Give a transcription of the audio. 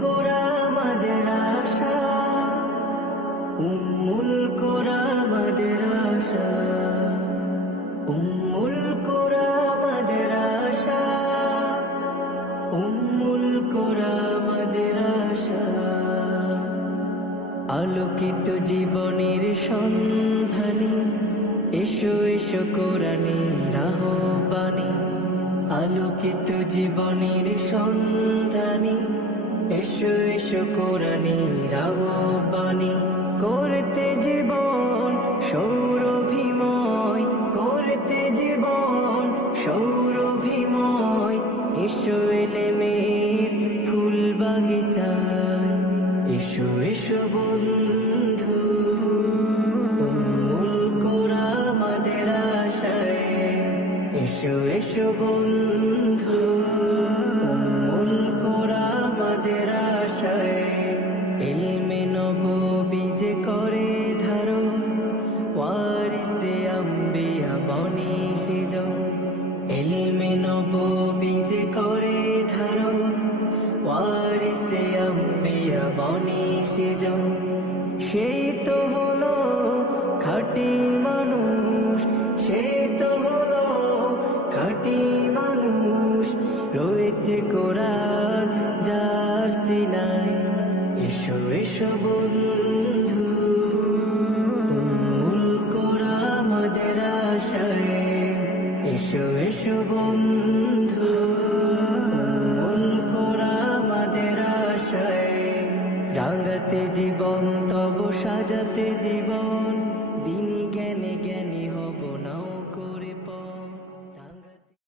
কোরা আমাদের আশা, উম্মুল কোরা আমাদের আশা, উম্মুল কোরা আমাদের আশা, উম্মুল কোরা আমাদের আশা। আলোকিত জীবনের সন্ধানী, এসো এসো কোরআনের আহ্বানী। আলোকিত জীবনের সন্ধানী, এসো এসো কোরআনের আহ্বানী। করতে জীবন সৌরভিময়, করতে জীবন সৌরভিময়। এসো এলেমের ফুল বাগিচায়, এসো এসো বন্ধু, উম্মুল কোরা আমাদের আশায়। এসো এসো বন্ধু, উম্মুল কোরা আমাদের আশায়। ইলমে নববী যে করে ধারণ, ওয়ারিসে আম্বিয়া বনে সেজন। ইলমে নববী যে করে ধারণ, ওয়ারিসে আম্বিয়া বনে সেজন। সেই তো হলো খাঁটি মানুষ, সেই তো হলো খাঁটি মানুষ। রয়েছে কোরআন যার সিনায়, এসো এসো বন্ধু।